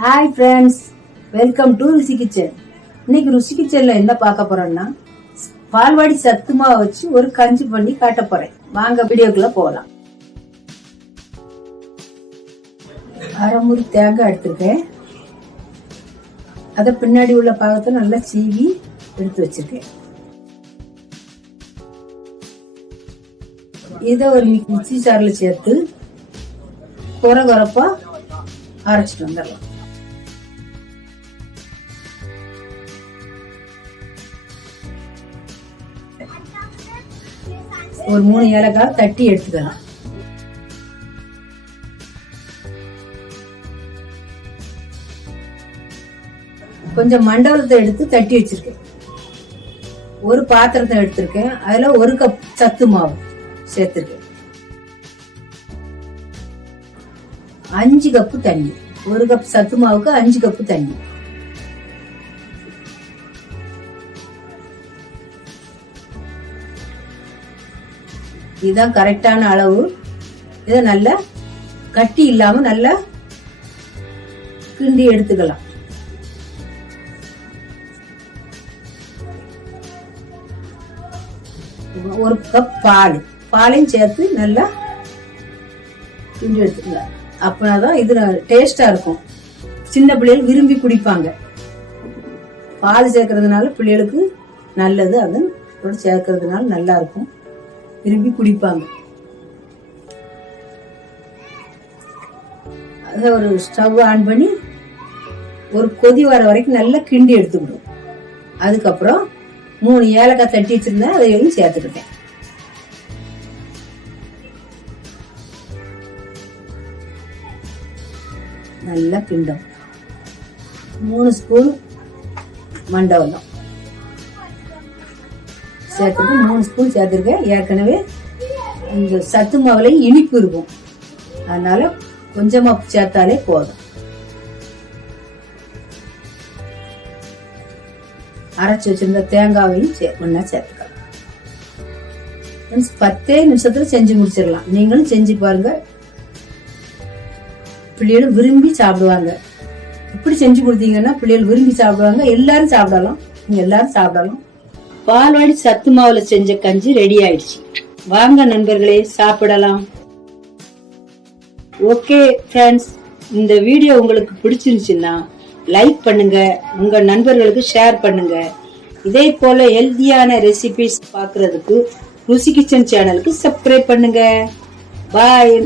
Hi friends, welcome to ருசி kitchen. இன்னைக்கு ருசி கிச்சன்ல என்ன பார்க்க போறோம்னா பால்வாடி சத்து மாவு வச்சு ஒரு கஞ்சி பண்ணி காட்ட போறேன். வாங்க வீடியோக்குள்ள போகலாம். அரைமுறி தேங்காய் எடுத்திருக்கேன். அதை பின்னாடி உள்ள பாகத்தை நல்லா சீவி எடுத்து வச்சிருக்கேன். இதை ஒரு மிக்சி ஜார்ல சேர்த்து கொரகொரப்பா அரைச்சிட்டு வந்துடலாம். ஒரு 3 ஏலக்காய் தட்டி எடுத்துக்கலாம். கொஞ்சம் மண்டலத்தை எடுத்து தட்டி வச்சிருக்கேன். ஒரு பாத்திரத்தை எடுத்திருக்கேன். அதுல 1 கப் சத்து மாவு சேர்த்திருக்கேன். 5 கப்பு தண்ணி. 1 கப் சத்து மாவுக்கு 5 கப்பு தண்ணி. இதுதான் கரெக்டான அளவு. இதை நல்லா கட்டி இல்லாம நல்லா கிண்டி எடுத்துக்கலாம். ஒரு கப் பாலையும் சேர்த்து நல்லா கிண்டி எடுத்துக்கலாம். அப்பதான் இது டேஸ்டா இருக்கும். சின்ன பிள்ளைகள் விரும்பி குடிப்பாங்க. பால் சேர்க்கறதுனால பிள்ளைகளுக்கு நல்லது. அது சேர்க்கறதுனால நல்லா இருக்கும், விரும்பி குடிப்பாங்க. அதை ஒரு ஸ்டவ் ஆன் பண்ணி ஒரு கொதி வர வரைக்கும் நல்லா கிண்டி எடுத்துக்கணும். அதுக்கப்புறம் 3 ஏலக்காய் தட்டி வச்சிருந்தேன், அதையும் சேர்த்துக்கிட்டேன். நல்லா கிண்டம். 3 ஸ்பூன் மண்டவெல்லம் சேர்த்துட்டு 3 ஸ்பூன் சேர்த்துருக்கேன். ஏற்கனவே இந்த சத்து மாவுல இனிப்பு இருக்கும், அதனால கொஞ்சமா சேர்த்தாலே போதும். அரைச்சி வச்சிருந்த தேங்காவையும் ஒன்னா சேர்த்துக்கலாம். 10 நிமிஷத்துல செஞ்சு முடிச்சிடலாம். நீங்களும் செஞ்சு பாருங்க, பிள்ளைகளும் விரும்பி சாப்பிடுவாங்க. இப்படி செஞ்சு கொடுத்தீங்கன்னா பிள்ளைகள் விரும்பி சாப்பிடுவாங்க. எல்லாரும் சாப்பிடலாம், நீங்க எல்லாரும் சாப்பிடலாம். பால்வாடி சத்து மாவுல செஞ்ச கஞ்சி ரெடி ஆயிடுச்சு. வாங்க நண்பர்களே, சாப்பிடலாம். ஓகே ஃப்ரெண்ட்ஸ், இந்த வீடியோ உங்களுக்கு பிடிச்சிருந்துச்சுன்னா லைக் பண்ணுங்க, உங்க நண்பர்களுக்கு ஷேர் பண்ணுங்க. இதே போல ஹெல்தியான ரெசிபிஸ் பாக்குறதுக்கு ருசி கிச்சன் சேனலுக்கு சப்ஸ்கிரைப் பண்ணுங்க. பாய்.